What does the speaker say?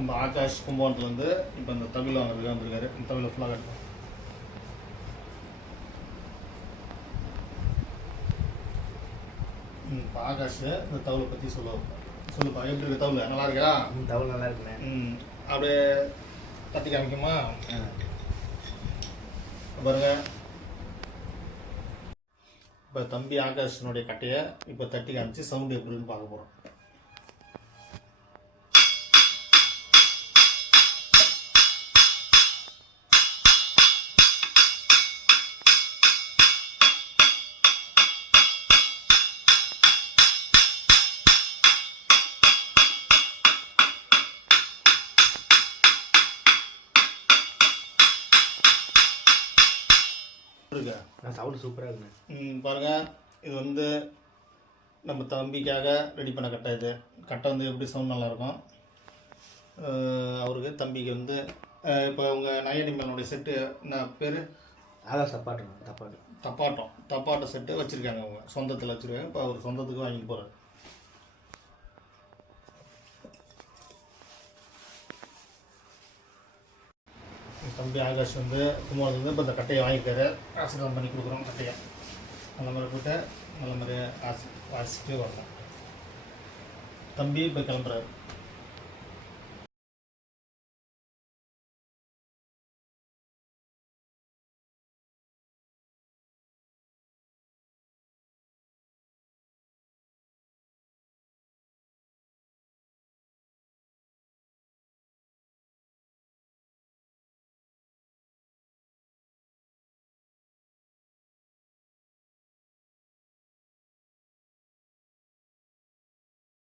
நம்ம ஆகாஷ் கும்பகோணத்துலேருந்து இப்போ இந்த தவில் வாங்குறதுக்கு வந்திருக்காரு. இந்த தவில ஃபுல்லாக கட்டணும். இப்போ ஆகாஷ் இந்த தவிலை பற்றி சொல்லுப்பா. எப்படி இருக்கு தவில்? நல்லா இருக்கா? தவில் நல்லா இருக்குண்ணே. அப்படியே தட்டி காமிக்குமா? பாருங்க, இப்போ தம்பி ஆகாஷனுடைய கட்டையை இப்போ தட்டி காமிச்சு சவுண்டு எப்படின்னு பார்க்க போகிறோம். இருக்கு சவுண்டு சூப்பராக இருக்குண்ணே. பாருங்கள், இது வந்து நம்ம தம்பிக்காக ரெடி பண்ண கட்டை. இது கட்டை வந்து எப்படி சவுண்ட் நல்லாயிருக்கும். அவருக்கு தம்பிக்கு வந்து இப்போ உங்கள் நயடிமேனுடைய செட்டு என்ன பேர்? ஆகாஷ் தப்பாட்டம் செட்டு வச்சுருக்காங்க. அவங்க சொந்தத்தில் வச்சுருக்காங்க. இப்போ அவர் சொந்தத்துக்கு வாங்கிட்டு போகிறார். தம்பி ஆகாஷ் வந்து கும்பகோணத்துலேருந்து இப்போ இந்த கட்டையை வாங்கிட்டாரு. ஆசீர்வாதம் பண்ணி கொடுக்குறோம். கட்டையை நல்ல மாதிரி போட்டு நல்ல மாதிரி வாசிட்டு வரணும். தம்பி இப்போ கிளம்புறாரு.